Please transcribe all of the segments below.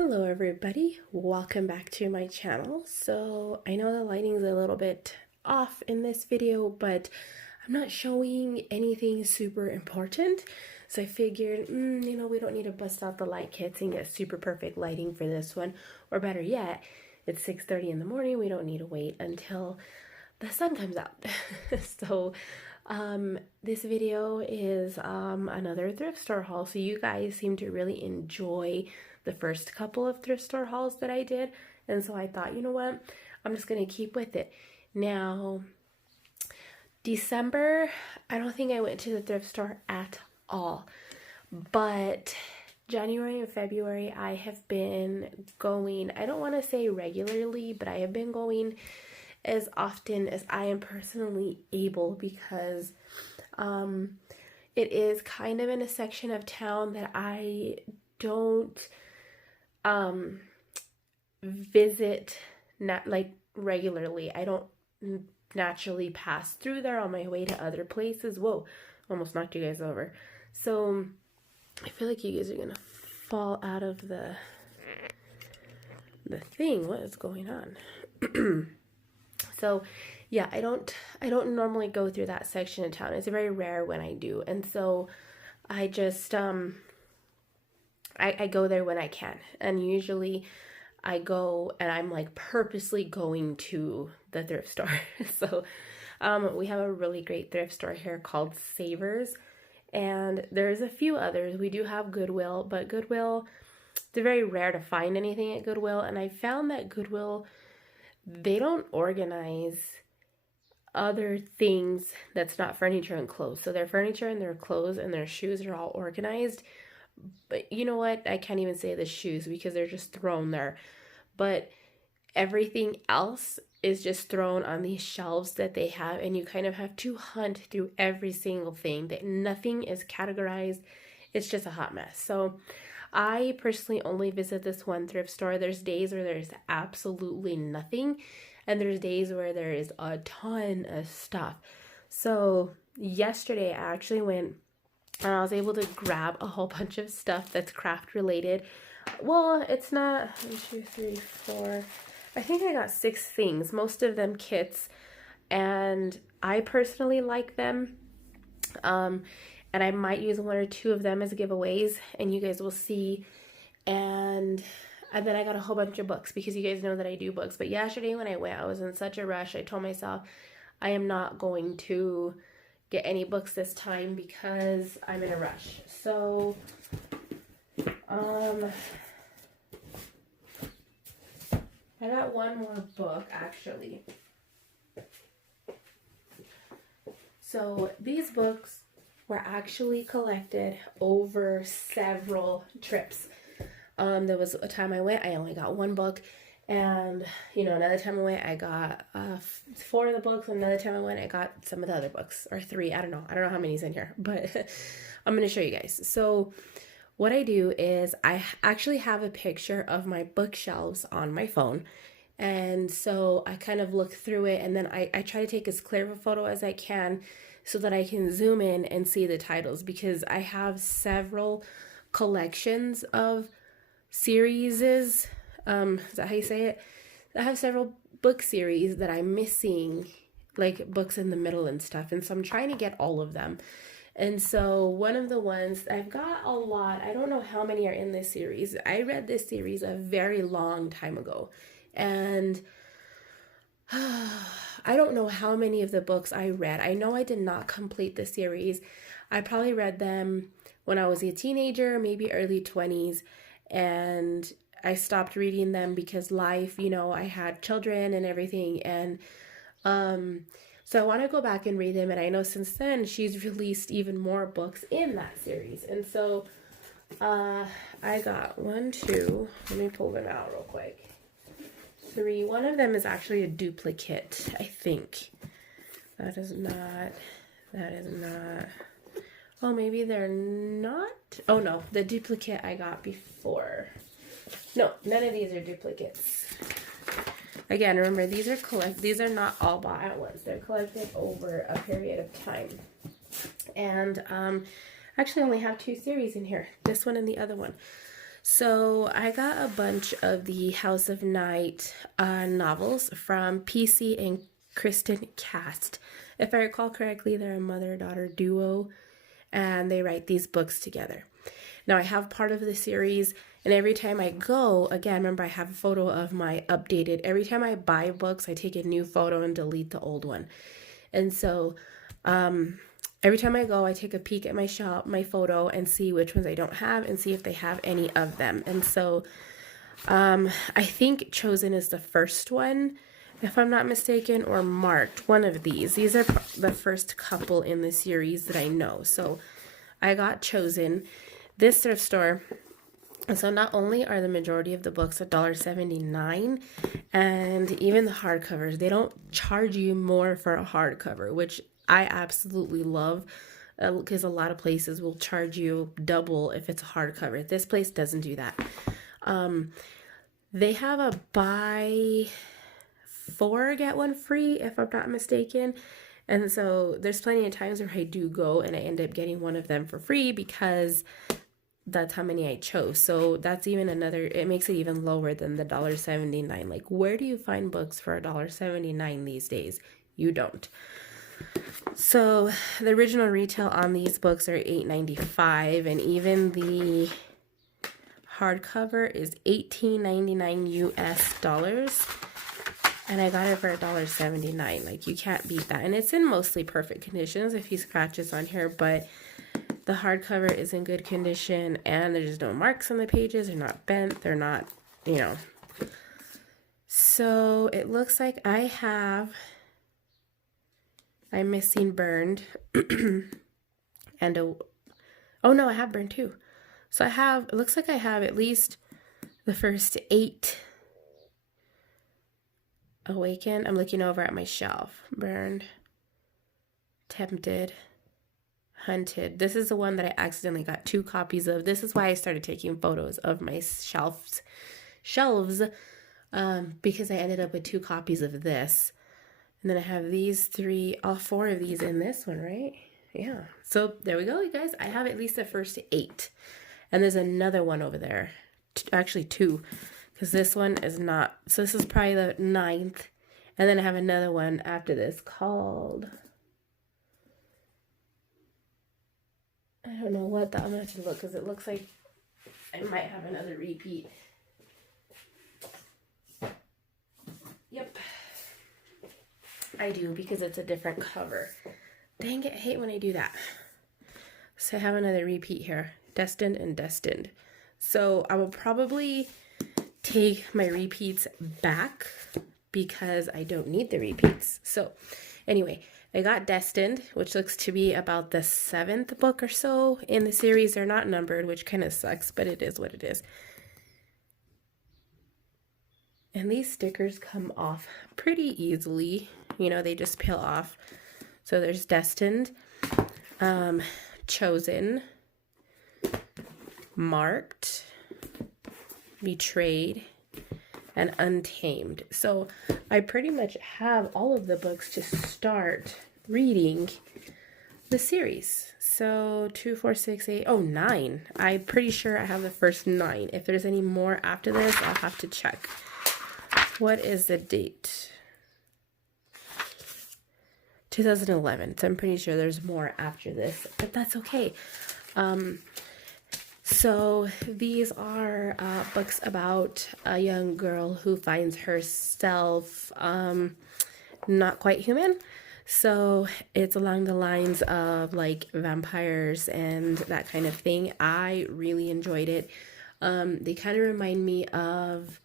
Hello everybody, welcome back to my channel. So I know the lighting's a little bit off in this video, but I'm not showing anything super important. So I figured, we don't need to bust out the light kits and get super perfect lighting for this one. Or better yet, it's 6:30 in the morning. We don't need to wait until the sun comes out. So this video is another thrift store haul. So you guys seem to really enjoy the first couple of thrift store hauls that I did, and so I thought, you know what, I'm just gonna keep with it. Now December, I don't think I went to the thrift store at all, but January and February I have been going, I don't want to say regularly, but I have been going as often as I am personally able, because it is kind of in a section of town that I don't visit like regularly. I don't naturally pass through there on my way to other places. Whoa, almost knocked you guys over. So I feel like you guys are gonna fall out of the thing. What is going on? So yeah, I don't normally go through that section of town. It's very rare when I do, and so I just I go there when I can, and usually I go and I'm like purposely going to the thrift store. So we have a really great thrift store here called Savers, and there's a few others. We do have Goodwill, but Goodwill, it's very rare to find anything at Goodwill, and I found that Goodwill, they don't organize other things that's not furniture and clothes. So their furniture and their clothes and their shoes are all organized. But you know what? I can't even say the shoes because they're just thrown there. But everything else is just thrown on these shelves that they have, and you kind of have to hunt through every single thing. That nothing is categorized. It's just a hot mess. So I personally only visit this one thrift store. There's days where there's absolutely nothing, and there's days where there is a ton of stuff. So yesterday I actually went and I was able to grab a whole bunch of stuff that's craft related. Well, it's not 1, 2, 3, 4. I think I got 6 things, most of them kits, and I personally like them. And I might use 1 or 2 of them as giveaways, and you guys will see. And then I got a whole bunch of books, because you guys know that I do books. But yesterday when I went, I was in such a rush. I told myself I am not going to get any books this time because I'm in a rush. So I got 1 more book actually. So these books were actually collected over several trips. There was a time I went, I only got 1 book, and another time I went, I got 4 of the books. Another time I went, I got some of the other books, or 3. I don't know how many's in here, but I'm gonna show you guys. So what I do is I actually have a picture of my bookshelves on my phone, and so I kind of look through it, and then I try to take as clear of a photo as I can so that I can zoom in and see the titles, because I have several collections of series. Is that how you say it? I have several book series that I'm missing, like books in the middle and stuff, and so I'm trying to get all of them. And so one of the ones, I've got a lot, I don't know how many are in this series. I read this series a very long time ago, and I don't know how many of the books I read. I know I did not complete the series. I probably read them when I was a teenager, maybe early 20s, and I stopped reading them because life, I had children and everything, and so I want to go back and read them. And I know since then she's released even more books in that series, and so I got 1, 2, let me pull them out real quick, 3. One of them is actually a duplicate, I think. That is not, oh, maybe they're not. Oh no, the duplicate I got before. No, none of these are duplicates. Again, remember, these are not all bought at once. They're collected over a period of time. And actually only have 2 series in here, this one and the other one. So I got a bunch of the House of Night novels from PC and Kristen Cast. If I recall correctly, they're a mother-daughter duo, and they write these books together. Now I have part of the series, and every time I go, again, remember I have a photo of my updated, every time I buy books, I take a new photo and delete the old one. And so every time I go, I take a peek at my shop, my photo, and see which ones I don't have and see if they have any of them. And so I think Chosen is the first one, if I'm not mistaken, or Marked, one of these. These are the first couple in the series that I know. So I got Chosen. This thrift store, so not only are the majority of the books $1.79, and even the hardcovers, they don't charge you more for a hardcover, which I absolutely love, because a lot of places will charge you double if it's a hardcover. This place doesn't do that. They have a buy 4 get 1 free, if I'm not mistaken. And so there's plenty of times where I do go and I end up getting one of them for free because that's how many I chose. So that's even another, it makes it even lower than the $1.79. Like, where do you find books for $1.79 these days? You don't. So the original retail on these books are $8.95, and even the hardcover is $18.99 US, and I got it for $1.79. Like, you can't beat that, and it's in mostly perfect conditions. A few scratches on here, but the hardcover is in good condition, and there's no marks on the pages. They're not bent. They're not, you know. So it looks like I'm missing Burned, and oh no, I have Burned too. So it looks like I have at least the first 8 Awaken. I'm looking over at my shelf. Burned, Tempted, Hunted. This is the one that I accidentally got 2 copies of. This is why I started taking photos of my shelves, because I ended up with 2 copies of this. And then I have these 3, all 4 of these in this one, right? Yeah. So there we go, you guys. I have at least the first 8. And there's another one over there. Actually 2, because this one is not. So this is probably the 9th. And then I have another one after this called, I don't know what I'm going to have to look, because it looks like I might have another repeat. Yep. I do, because it's a different cover. Dang it, I hate when I do that. So I have another repeat here. Destined and Destined. So I will probably take my repeats back because I don't need the repeats. So anyway, I got Destined, which looks to be about the 7th book or so in the series. They're not numbered, which kind of sucks, but it is what it is. And these stickers come off pretty easily. You know, they just peel off. So there's Destined, Chosen, Marked, Betrayed, and Untamed. So I pretty much have all of the books to start reading the series. So 2, 4, 6, 8, 9. I'm pretty sure I have the first 9. If there's any more after this, I'll have to check. What is the date? 2011. So I'm pretty sure there's more after this, but that's okay. So these are books about a young girl who finds herself not quite human. So it's along the lines of like vampires and that kind of thing. I really enjoyed it. They kind of remind me of,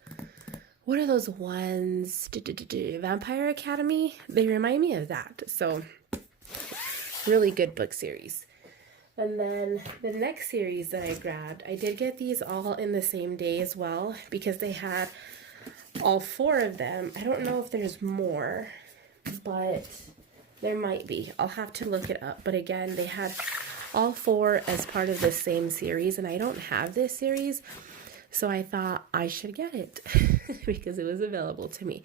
what are those ones? Vampire Academy? They remind me of that. So really good book series. And then the next series that I grabbed, I did get these all in the same day as well because they had all 4 of them. I don't know if there's more, but there might be. I'll have to look it up. But again, they had all 4 as part of the same series, and I don't have this series, so I thought I should get it because it was available to me.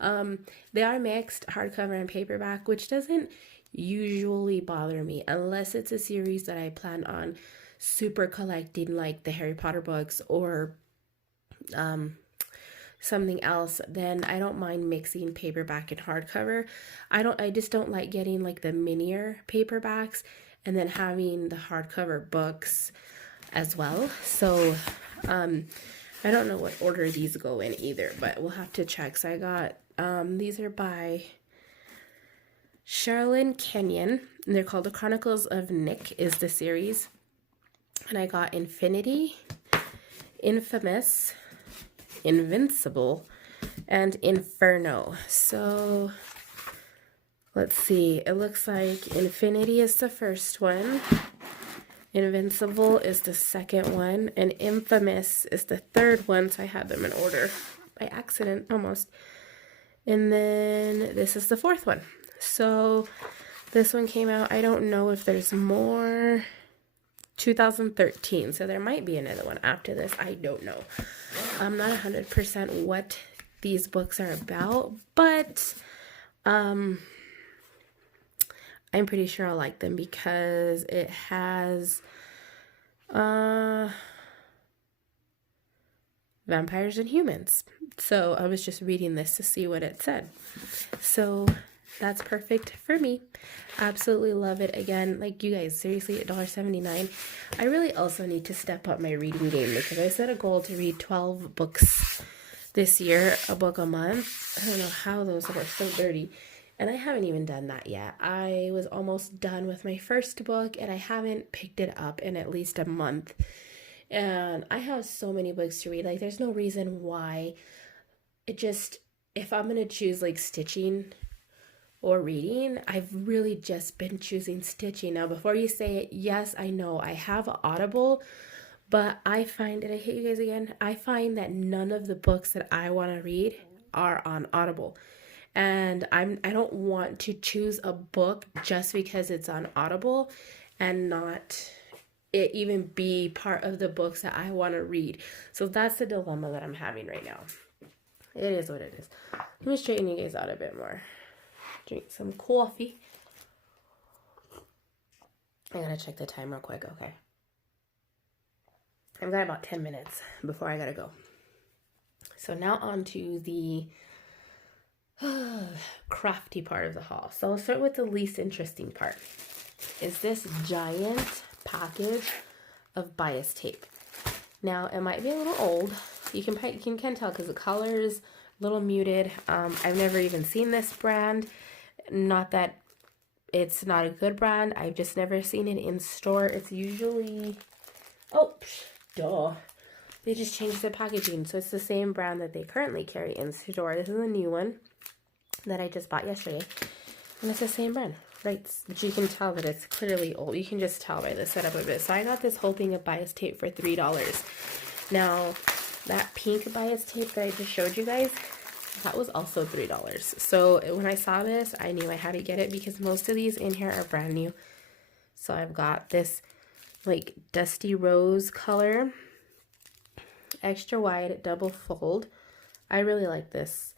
They are mixed, hardcover and paperback, which doesn't usually bother me unless it's a series that I plan on super collecting like the Harry Potter books or something else, then I don't mind mixing paperback and hardcover. I just don't like getting like the minier paperbacks and then having the hardcover books as well. So I don't know what order these go in either, but we'll have to check. So I got these are by Sherilyn Kenyon, and they're called The Chronicles of Nick is the series. And I got Infinity, Infamous, Invincible, and Inferno. So let's see. It looks like Infinity is the first one. Invincible is the second one. And Infamous is the third one. So I had them in order by accident almost. And then this is the fourth one. So this one came out. I don't know if there's more. 2013. So there might be another one after this. I don't know. I'm not 100% what these books are about, but I'm pretty sure I'll like them because it has vampires and humans. So I was just reading this to see what it said. So that's perfect for me. Absolutely love it. Again, like you guys, seriously, $1.79. I really also need to step up my reading game because I set a goal to read 12 books this year, a book a month. I don't know how those are so dirty. And I haven't even done that yet. I was almost done with my first book and I haven't picked it up in at least a month. And I have so many books to read. Like, there's no reason why. It just, if I'm going to choose like stitching or reading, I've really just been choosing stitching. Now, before you say it, yes, I know I have Audible, but I find, and I hate you guys again, I find that none of the books that I want to read are on Audible. And I don't want to choose a book just because it's on Audible and not it even be part of the books that I want to read. So that's the dilemma that I'm having right now. It is what it is. Let me straighten you guys out a bit more. Drink some coffee. I gotta check the time real quick. Okay. I've got about 10 minutes before I gotta go. So now on to the crafty part of the haul. So I'll start with the least interesting part. Is this giant package of bias tape. Now it might be a little old. You can tell because the color is a little muted. I've never even seen this brand. Not that it's not a good brand. I've just never seen it in store. It's usually, duh. They just changed the packaging. So it's the same brand that they currently carry in store. This is a new one that I just bought yesterday. And it's the same brand, right? But you can tell that it's clearly old. You can just tell by the setup of it. So I got this whole thing of bias tape for $3. Now, that pink bias tape that I just showed you guys, that was also $3. So when I saw this, I knew I had to get it because most of these in here are brand new. So I've got this like dusty rose color, extra wide double fold. I really like this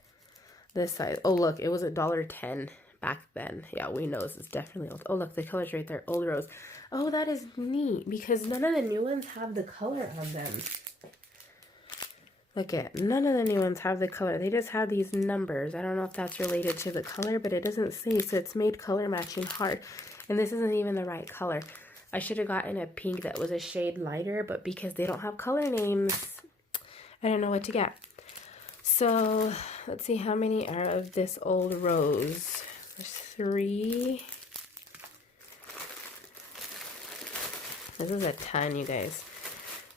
size. Oh look, it was $1.10 back then. Yeah, we know this is definitely old. Oh look, the color's right there, old rose. Oh, that is neat because none of the new ones have the color on them. Look at, none of the new ones have the color. They just have these numbers. I don't know if that's related to the color, but it doesn't say, so it's made color matching hard. And this isn't even the right color. I should have gotten a pink that was a shade lighter, but because they don't have color names, I don't know what to get. So let's see how many are of this old rose. There's 3. This is a ton, you guys.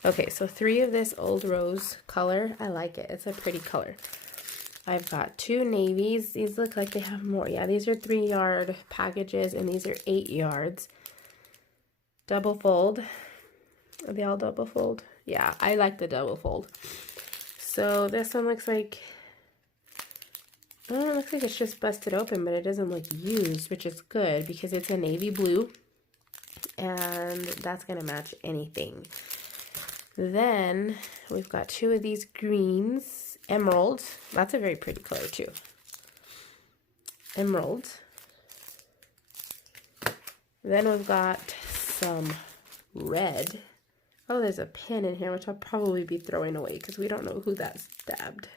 Okay, so 3 of this old rose color. I like it. It's a pretty color. I've got 2 navies. These look like they have more. Yeah, these are 3-yard packages, and these are 8 yards. Double fold. Are they all double fold? Yeah, I like the double fold. So this one looks like, it looks like it's just busted open, but it doesn't look used, which is good because it's a navy blue, and that's going to match anything. Then we've got 2 of these greens, emerald. That's a very pretty color too. Emerald. Then we've got some red. Oh, there's a pin in here, which I'll probably be throwing away because we don't know who that stabbed.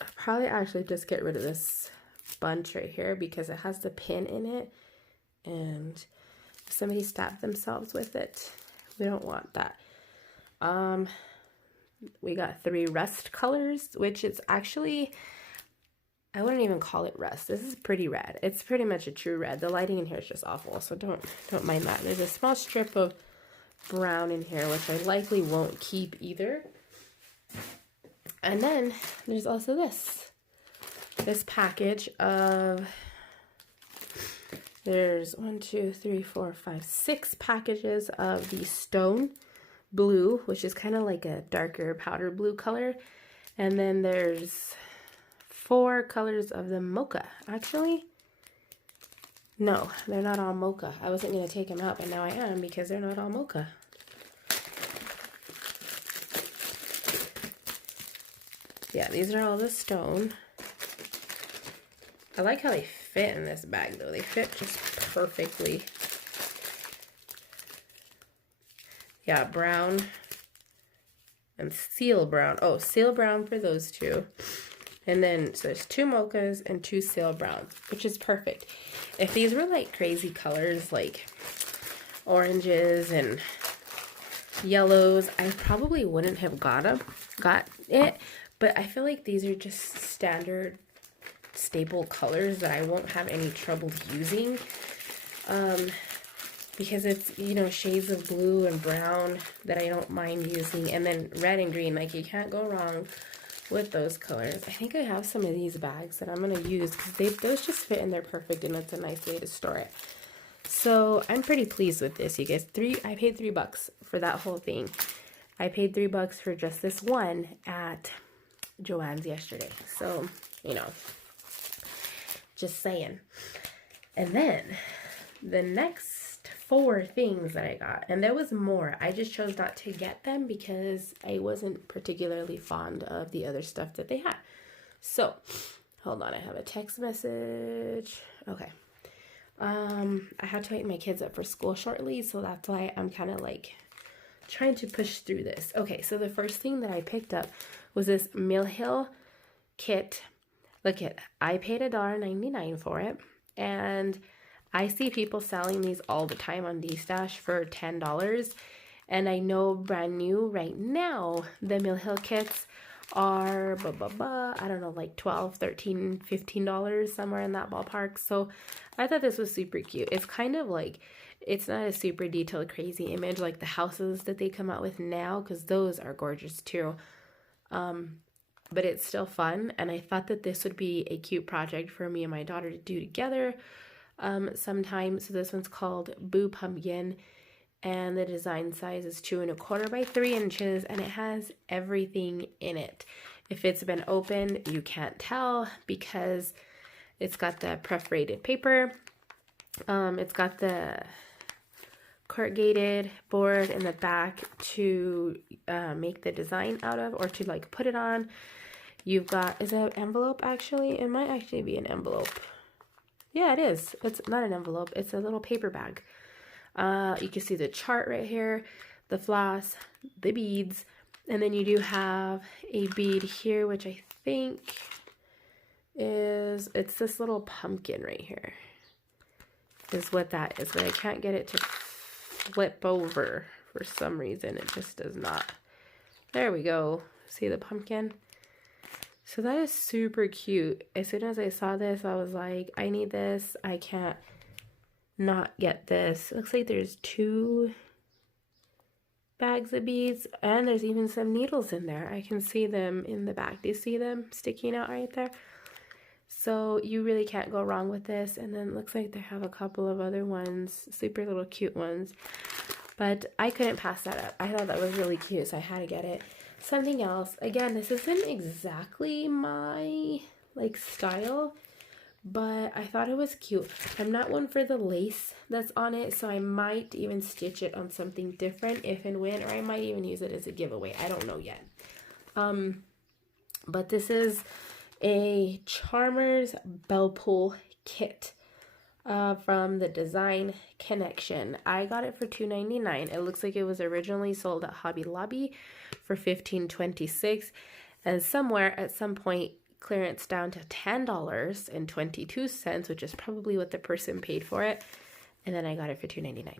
I'll probably actually just get rid of this bunch right here because it has the pin in it. And if somebody stabbed themselves with it, we don't want that. We got 3 rust colors, which is actually, I wouldn't even call it rust. This is pretty red. It's pretty much a true red. The lighting in here is just awful, so don't mind that. There's a small strip of brown in here, which I likely won't keep either. And then there's also this package of, there's 1, 2, 3, 4, 5, 6 packages of the Stone Blue, which is kind of like a darker powder blue color. And then there's 4 colors of the Mocha. Actually, no, they're not all Mocha. I wasn't going to take them out, but now I am because they're not all Mocha. Yeah, these are all the Stone. I like how they fit in this bag, though. They fit just perfectly. Yeah, brown and seal brown. Oh, seal brown for those 2. And then, so there's 2 mochas and 2 seal browns, which is perfect. If these were like crazy colors, like oranges and yellows, I probably wouldn't have got it. But I feel like these are just standard staple colors that I won't have any trouble using. Because it's, you know, shades of blue and brown that I don't mind using. And then red and green, like you can't go wrong with those colors. I think I have some of these bags that I'm going to use because those just fit in there perfect and it's a nice way to store it. So I'm pretty pleased with this, you guys. I paid $3 for that whole thing. I paid $3 for just this one at Joann's yesterday. So, you know, just saying. And then the next 4 things that I got, and there was more. I just chose not to get them because I wasn't particularly fond of the other stuff that they had. So, hold on, I have a text message. Okay. I have to wake my kids up for school shortly, so that's why I'm kind of like trying to push through this. Okay, so the first thing that I picked up was this Mill Hill kit. Look it, I paid $1.99 for it, and I see people selling these all the time on D-Stash for $10, and I know brand new right now, the Mill Hill kits are, I don't know, like $12, $13, $15, somewhere in that ballpark. So I thought this was super cute. It's kind of like, it's not a super detailed, crazy image like the houses that they come out with now, because those are gorgeous too. But it's still fun, and I thought that this would be a cute project for me and my daughter to do together sometime. So this one's called Boo Pumpkin, and the design size is 2 1/4 by 3 inches, and it has everything in it. If it's been opened, you can't tell because it's got the perforated paper. It's got the corrugated board in the back to make the design out of, or to like put it on. You've got, is it an envelope actually? It might actually be an envelope. Yeah, it is. It's not an envelope. It's a little paper bag. You can see the chart right here, the floss, the beads, and then you do have a bead here, which I think is, it's this little pumpkin right here is what that is, but I can't get it to flip over for some reason. It just does not. There we go. See the pumpkin? So that is super cute. As soon as I saw this, I was like, I need this. I can't not get this. Looks like there's 2 bags of beads, and there's even some needles in there. I can see them in the back. Do you see them sticking out right there? So you really can't go wrong with this. And then it looks like they have a couple of other ones, super little cute ones. But I couldn't pass that up. I thought that was really cute, so I had to get it. Something else, again, this isn't exactly my like style, but I thought it was cute. I'm not one for the lace that's on it, so I might even stitch it on something different if and when, or I might even use it as a giveaway. I don't know yet. But this is a Charmers Belle Pool kit. from the Design Connection. I got it for $2.99. It looks like it was originally sold at Hobby Lobby for $15.26, and somewhere at some point clearance down to $10.22, which is probably what the person paid for it, and then I got it for $2.99.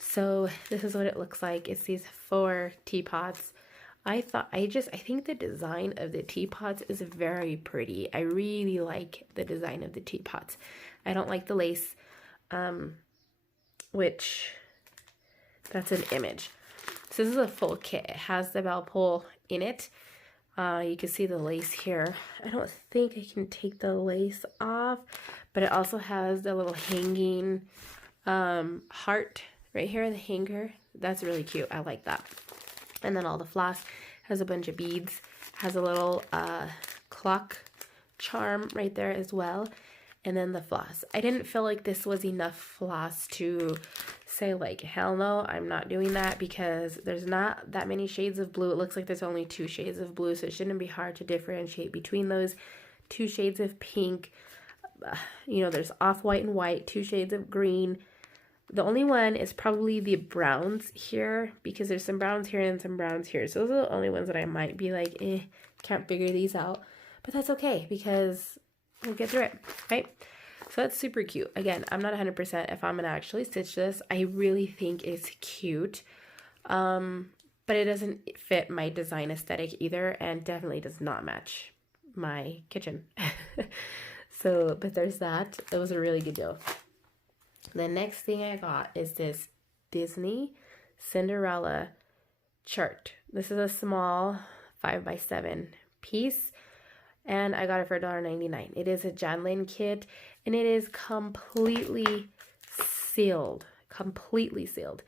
So this is what it looks like. It's these 4 teapots. I think the design of the teapots is very pretty. I really like the design of the teapots. I don't like the lace, which that's an image. So this is a full kit. It has the bell pull in it. You can see the lace here. I don't think I can take the lace off, but it also has the little hanging heart right here, the hanger. That's really cute. I like that. And then all the floss has a bunch of beads, has a little clock charm right there as well. And then the floss. I didn't feel like this was enough floss to say like, hell no, I'm not doing that, because there's not that many shades of blue. It looks like there's only 2 shades of blue, so it shouldn't be hard to differentiate between those 2 shades of pink. You know, there's off-white and white, 2 shades of green. The only one is probably the browns here, because there's some browns here and some browns here. So those are the only ones that I might be like, can't figure these out. But that's okay, because we'll get through it, right? So that's super cute. Again, I'm not 100% if I'm going to actually stitch this. I really think it's cute. But it doesn't fit my design aesthetic either, and definitely does not match my kitchen. So, but there's that. It was a really good deal. The next thing I got is this Disney Cinderella chart. This is a small 5x7 piece, and I got it for $1.99. It is a Janlin kit, and it is completely sealed. Completely sealed.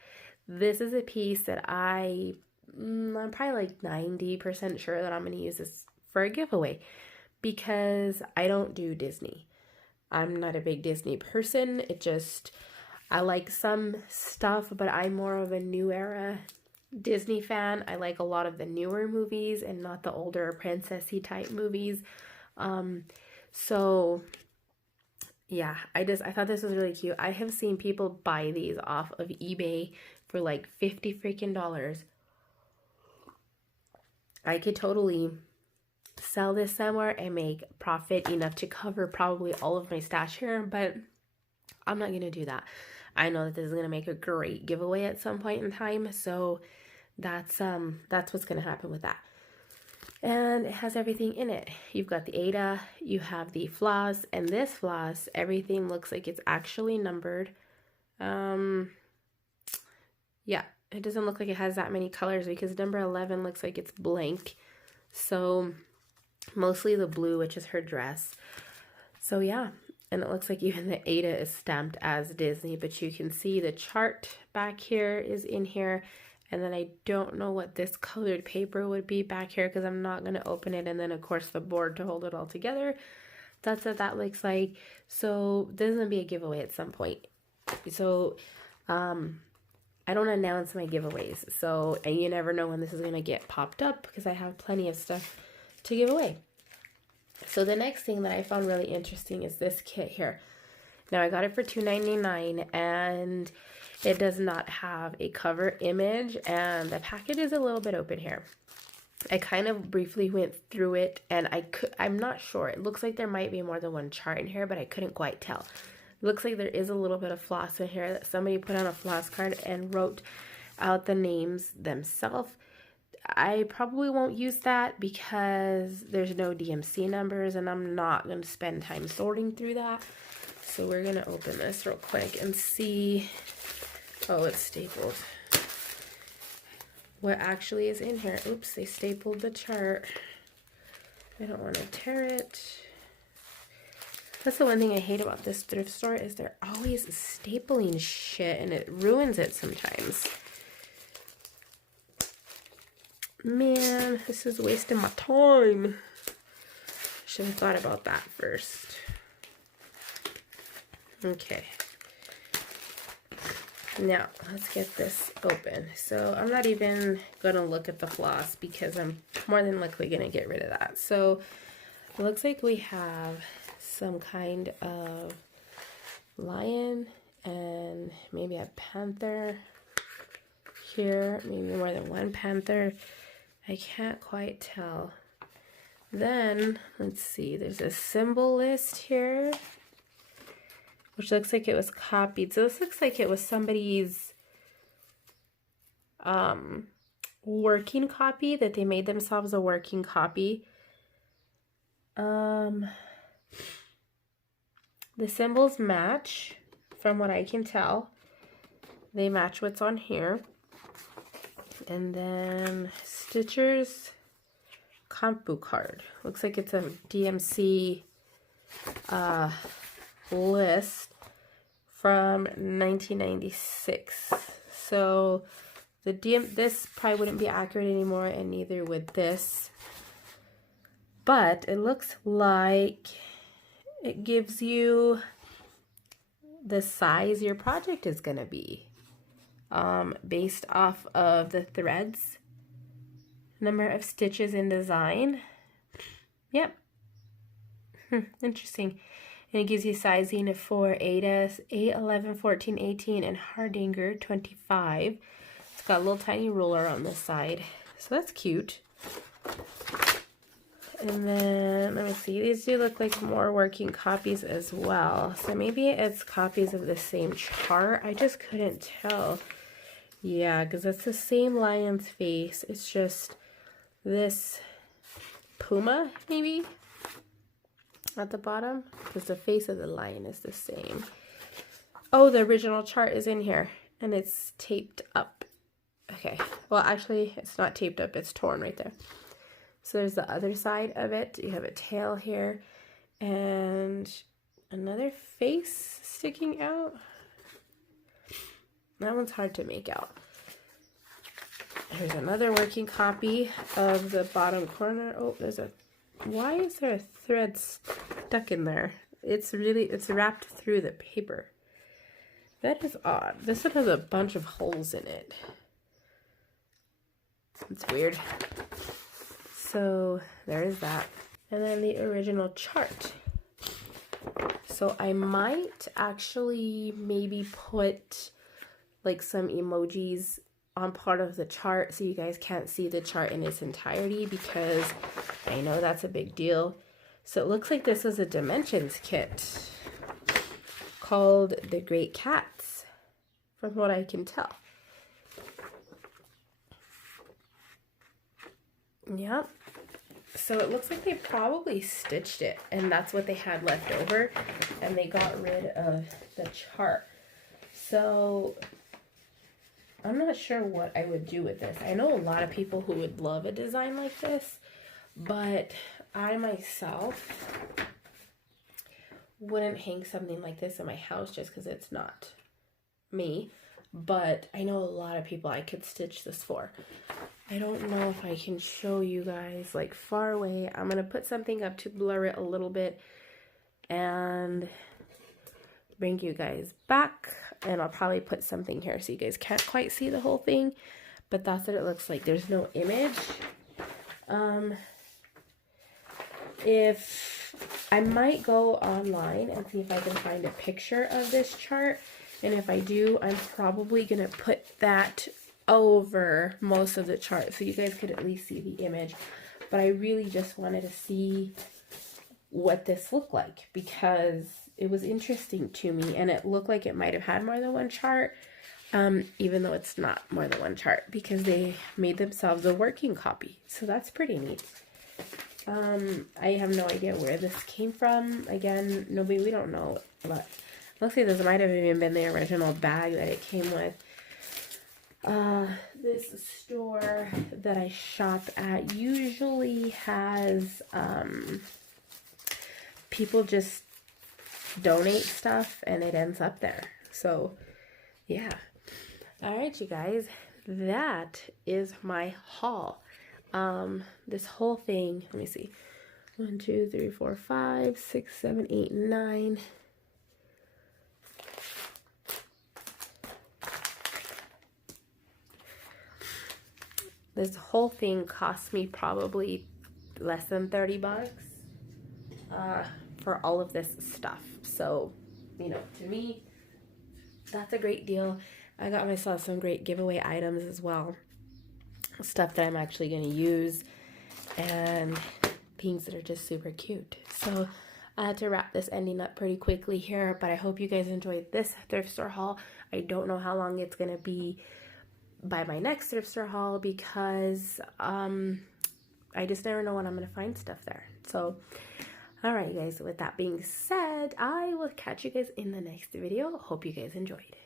This is a piece that I'm probably like 90% sure that I'm going to use this for a giveaway, because I don't do Disney. I'm not a big Disney person. I like some stuff, but I'm more of a new era Disney fan. I like a lot of the newer movies and not the older princessy type movies. So yeah, I thought this was really cute. I have seen people buy these off of eBay for like $50 freaking dollars. I could totally sell this somewhere and make profit enough to cover probably all of my stash here, but I'm not going to do that. I know that this is going to make a great giveaway at some point in time, so that's what's going to happen with that. And it has everything in it. You've got the Ada, you have the floss, and this floss, everything looks like it's actually numbered. Yeah, it doesn't look like it has that many colors, because number 11 looks like it's blank. So mostly the blue, which is her dress. So yeah, and it looks like even the Ada is stamped as Disney, but you can see the chart back here is in here. And then I don't know what this colored paper would be back here, because I'm not going to open it. And then of course the board to hold it all together. That's what that looks like. So this is going to be a giveaway at some point. So I don't announce my giveaways, so you never know when this is going to get popped up, because I have plenty of stuff to give away. So the next thing that I found really interesting is this kit here. Now I got it for $2.99, and it does not have a cover image, and the package is a little bit open here. I kind of briefly went through it, and I'm not sure. It looks like there might be more than one chart in here, but I couldn't quite tell. It looks like there is a little bit of floss in here that somebody put on a floss card and wrote out the names themselves. I probably won't use that because there's no DMC numbers, and I'm not going to spend time sorting through that. So we're going to open this real quick and see. Oh, it's stapled. What actually is in here? Oops, they stapled the chart. I don't want to tear it. That's the one thing I hate about this thrift store, is they're always stapling shit, and it ruins it sometimes. Man, this is wasting my time. Should have thought about that first. Okay. Now, let's get this open. So, I'm not even going to look at the floss, because I'm more than likely going to get rid of that. So, it looks like we have some kind of lion and maybe a panther here, maybe more than one panther. I can't quite tell. Then, let's see, there's a symbol list here, which looks like it was copied. So this looks like it was somebody's working copy, that they made themselves a working copy. The symbols match, from what I can tell. They match what's on here. And then Stitcher's Compu card. Looks like it's a DMC list from 1996. So this probably wouldn't be accurate anymore, and neither would this. But it looks like it gives you the size your project is going to be, based off of the threads, number of stitches in design. Yep. Interesting. And it gives you sizing for 8, 11, 14, 18, and Hardanger 25. It's got a little tiny ruler on this side, so that's cute. And then, let me see, these do look like more working copies as well. So maybe it's copies of the same chart. I just couldn't tell. Yeah, because it's the same lion's face. It's just this puma, maybe, at the bottom. Because the face of the lion is the same. Oh, the original chart is in here. And it's taped up. Okay. Well, actually, it's not taped up. It's torn right there. So there's the other side of it. You have a tail here and another face sticking out. That one's hard to make out. Here's another working copy of the bottom corner. Oh, why is there a thread stuck in there? It's wrapped through the paper. That is odd. This one has a bunch of holes in it. It's weird. So there is that. And then the original chart. So I might actually maybe put like some emojis on part of the chart so you guys can't see the chart in its entirety, because I know that's a big deal. So it looks like this is a dimensions kit called the Great Cats, from what I can tell. Yep. So it looks like they probably stitched it, and that's what they had left over, and they got rid of the chart. So I'm not sure what I would do with this. I know a lot of people who would love a design like this, but I myself wouldn't hang something like this in my house just because it's not me. But I know a lot of people I could stitch this for. I don't know if I can show you guys like far away. I'm going to put something up to blur it a little bit and bring you guys back. And I'll probably put something here so you guys can't quite see the whole thing. But that's what it looks like. There's no image. If I might go online and see if I can find a picture of this chart. And if I do, I'm probably going to put that over most of the chart so you guys could at least see the image. But I really just wanted to see what this looked like because it was interesting to me, and it looked like it might have had more than one chart, even though it's not more than one chart, because they made themselves a working copy. So that's pretty neat. I have no idea where this came from. Again, we don't know, but looks like this might have even been the original bag that it came with. This store that I shop at usually has people just donate stuff and it ends up there. So yeah. All right, you guys, that is my haul. This whole thing, let me see, 1, 2, 3, 4, 5, 6, 7, 8, 9. This whole thing cost me probably less than $30 for all of this stuff. So you know, to me, that's a great deal. I got myself some great giveaway items as well. Stuff that I'm actually going to use and things that are just super cute. So I had to wrap this ending up pretty quickly here, but I hope you guys enjoyed this thrift store haul. I don't know how long it's going to be by my next thrift store haul because I just never know when I'm going to find stuff there. So, all right, guys, with that being said, I will catch you guys in the next video. Hope you guys enjoyed.